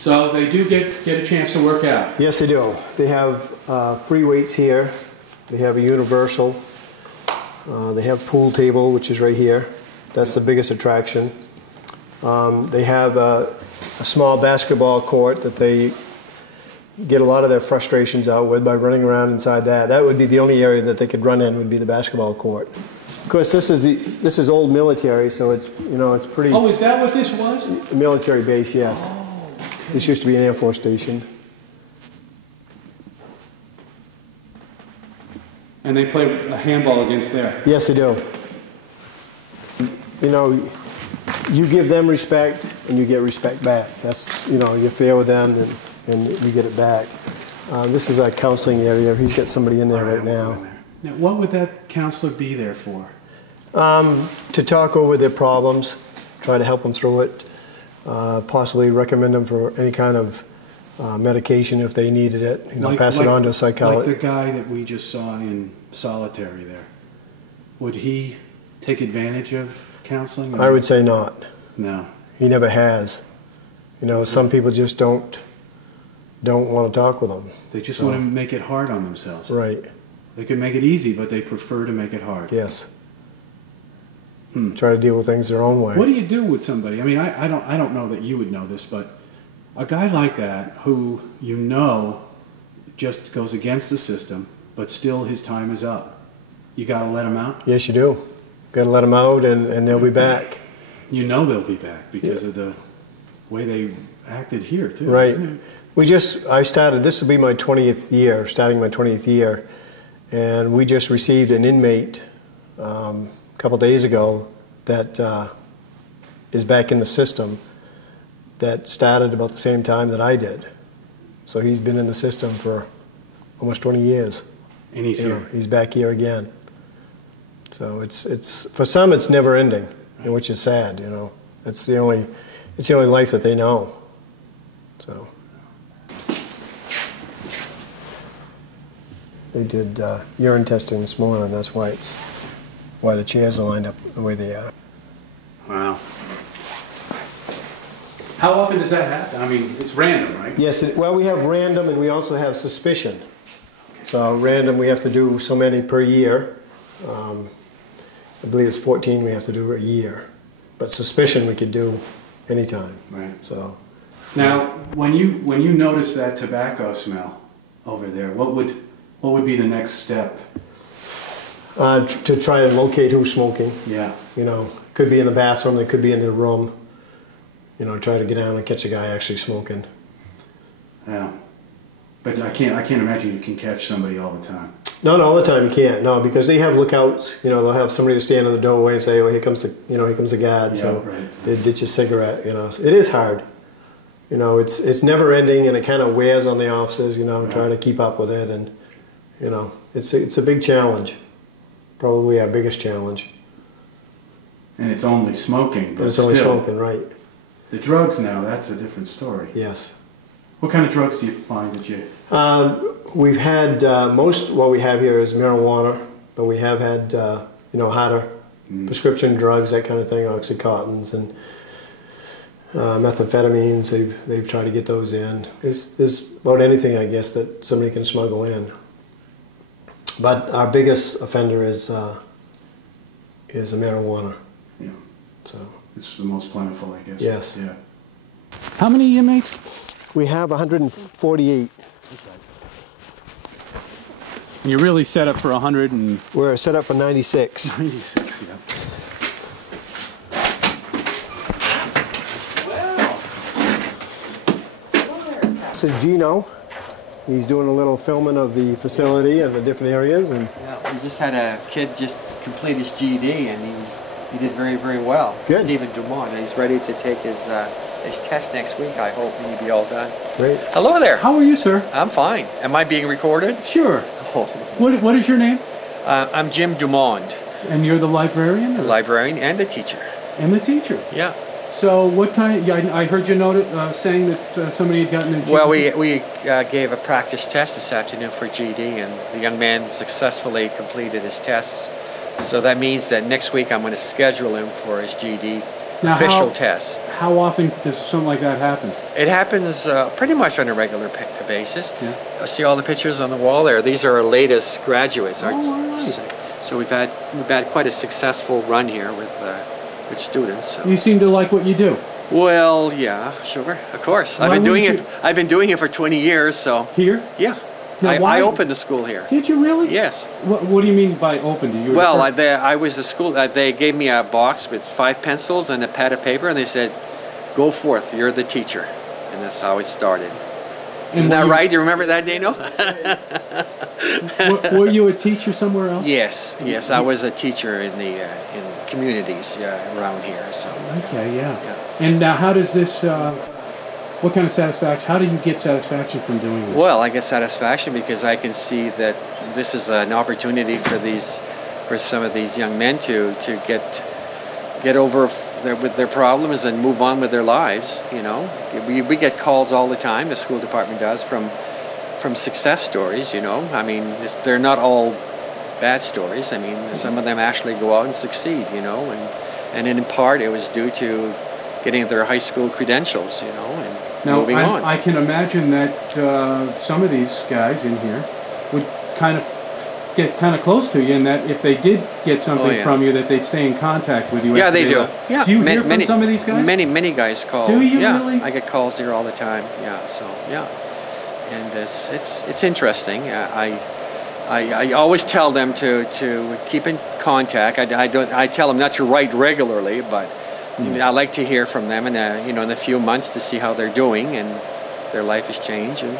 So they do get a chance to work out. Yes, they do. They have free weights here. They have a universal. They have pool table, which is right here. That's the biggest attraction. They have a small basketball court that they get a lot of their frustrations out with by running around inside that. That would be the only area that they could run in, would be the basketball court. Of course, this is old military, so it's it's pretty. Oh, is that what this was? Military base, yes. Oh, okay. This used to be an Air Force station. And they play a handball against there. Yes, they do. You give them respect and you get respect back. That's, you're fair with them and you get it back. This is our counseling area. He's got somebody in there right now. Now, what would that counselor be there for? To talk over their problems, try to help them through it, possibly recommend them for any kind of medication if they needed it, pass it on to a psychologist. Like the guy that we just saw in solitary there. Would he take advantage of counseling? I would say not. No. He never has. Some people just don't want to talk with them. They just want to make it hard on themselves. Right. They could make it easy, but they prefer to make it hard. Yes. Try to deal with things their own way. What do you do with somebody? I mean, I don't know that you would know this, but a guy like that who just goes against the system, but still his time is up. You got to let him out? Yes, you do. Got to let them out and they'll be back. They'll be back because of the way they acted here, too. Right. This will be my 20th year, starting my 20th year, and we just received an inmate a couple days ago that is back in the system that started about the same time that I did. So he's been in the system for almost 20 years. And he's here. He's back here again. So it's for some it's never ending, which is sad. It's the only life that they know. So they did urine testing this morning, and that's why the chairs are lined up the way they are. Wow. How often does that happen? I mean, it's random, right? Yes. Well, we have random, and we also have suspicion. So random, we have to do so many per year. I believe it's 14 we have to do a year, but suspicion we could do anytime. Right. So now, when you notice that tobacco smell over there, what would be the next step? To try and locate who's smoking. Yeah. Could be in the bathroom, it could be in the room. Try to get down and catch a guy actually smoking. Yeah. But I can't imagine you can catch somebody all the time. No, all the time you can't. No, because they have lookouts. They'll have somebody to stand in the doorway and say, "Oh, here comes the guard." Yeah, so right. they ditch a cigarette. It is hard. It's never ending, and it kind of wears on the officers. Right. Trying to keep up with it, and it's a big challenge. Probably our biggest challenge. And it's only smoking. But it's only smoking, right? The drugs now, that's a different story. Yes. What kind of drugs do you find that you... We've had, what we have here is marijuana, but we have had, harder prescription drugs, that kind of thing, Oxycontins and methamphetamines. They've tried to get those in. There's about anything, I guess, that somebody can smuggle in. But our biggest offender is the marijuana. Yeah. So it's the most plentiful, I guess. Yes. Yeah. How many inmates? We have 148. And you're really set up for 100 and... We're set up for 96. 96, yeah. This is Gino. He's doing a little filming of the facility and the different areas. And yeah, we just had a kid just complete his GED, and he did very, very well. Good. Stephen Dumont, and he's ready to take his test next week. I hope he'll be all done. Great. Hello there. How are you, sir? I'm fine. Am I being recorded? Sure. Oh. What is your name? I'm Jim Dumont. And you're the librarian? The librarian and the teacher. And the teacher? Yeah. So what time, I heard you saying that somebody had gotten a GED. Well, we gave a practice test this afternoon for GED, and the young man successfully completed his tests. So that means that next week I'm going to schedule him for his GED official test. how often does something like that happen? It happens pretty much on a regular basis. Yeah. See all the pictures on the wall there. These are our latest graduates. Oh, all right. So we've had quite a successful run here with students. So. You seem to like what you do. Well, yeah, sure, of course. Why I've been doing wouldn't it. I've been doing it for 20 years. So Here? yeah, Now, why- I opened the school here. Did you really? Yes. What do you mean by open? You were Well, the first- I was the school. They gave me a box with 5 pencils and a pad of paper, and they said, "Go forth. You're the teacher," and that's how it started. and Isn't were that you- right? Do you remember that, Dano? were you a teacher somewhere else? Yes. Yes, I was a teacher in the communities around here. So. Okay, yeah. Yeah. And now, how does this? What kind of satisfaction? How do you get satisfaction from doing this? Well, I get satisfaction because I can see that this is an opportunity for some of these young men to get over with their problems and move on with their lives. You know, we get calls all the time. The school department does from success stories. You know, I mean, they're not all bad stories. I mean, some of them actually go out and succeed. You know, and in part it was due to getting their high school credentials. You know, and Now, moving on. I can imagine that some of these guys in here would kind of get kind of close to you, and that if they did get something yeah. from you, that they'd stay in contact with you. Yeah, after they do. left. Yeah. Do you hear from some of these guys? Many guys call. Do you yeah, really? I get calls here all the time. Yeah. So yeah, and it's interesting. I always tell them to keep in contact. I tell them not to write regularly, but I like to hear from them in in a few months to see how they're doing and if their life has changed. And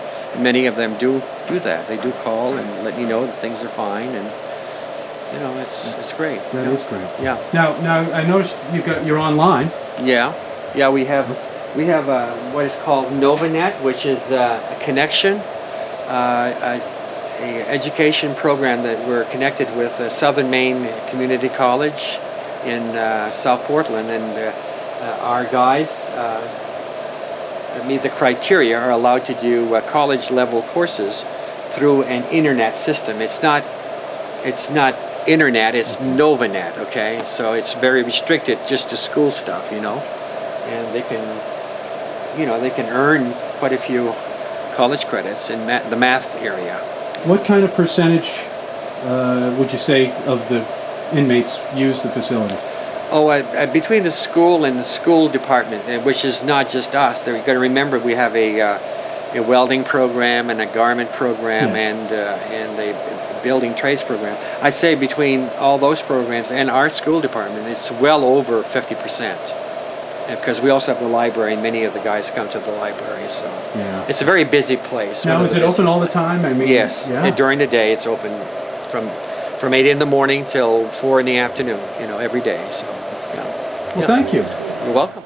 many of them do that. They do call and let me know that things are fine, and it's great. That is great. Yeah. Now I noticed you're online. Yeah, we have what is called NovaNet, which is a connection, a education program that we're connected with Southern Maine Community College in South Portland, and our guys that meet the criteria are allowed to do college level courses through an internet system. It's not internet, it's NovaNet, okay? So it's very restricted just to school stuff, and they can earn quite a few college credits in the math area. What kind of percentage would you say of the inmates use the facility? Oh, between the school and the school department, which is not just us. You've got to remember we have a welding program and a garment program, Yes. and a building trades program. I say between all those programs and our school department, it's well over 50%. Because we also have the library, and many of the guys come to the library, so Yeah. it's a very busy place. Now, one of is the it open busiest all the time? I mean, Yes, Yeah. and during the day it's open from 8 in the morning till 4 in the afternoon, every day. So, yeah. Well, thank you. You're welcome.